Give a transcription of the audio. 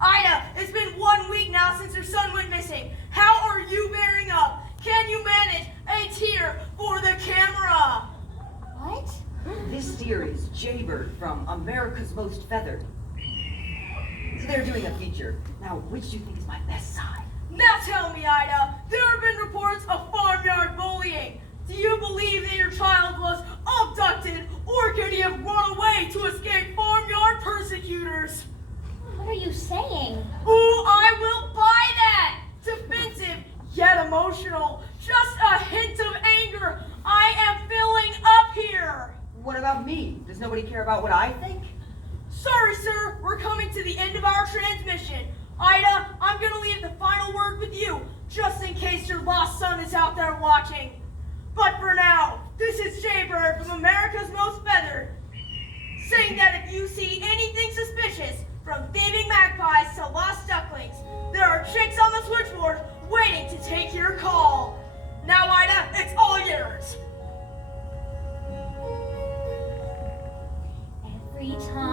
Ida, it's been 1 week now since her son went missing. How are you bearing up? Can you manage a tear for the camera? What? This deer is Jaybird from America's Most Feathered. They're doing a feature. Now, which do you think is my best side? Now tell me, Ida, there have been reports of farmyard bullying. Do you believe that your child was abducted, or could he have run away to escape farmyard persecutors? What are you saying? Ooh, I will buy that! Defensive, yet emotional. Just a hint of anger. I am filling up here. What about me? Does nobody care about what I think? Sorry, sir, we're coming to the end of our transmission. Ida, I'm going to leave the final word with you, just in case your lost son is out there watching. But for now, this is Jaybird from America's Most Feathered, saying that if you see anything suspicious, from thieving magpies to lost ducklings, there are chicks on the switchboard waiting to take your call. Now, Ida, it's all yours. Every time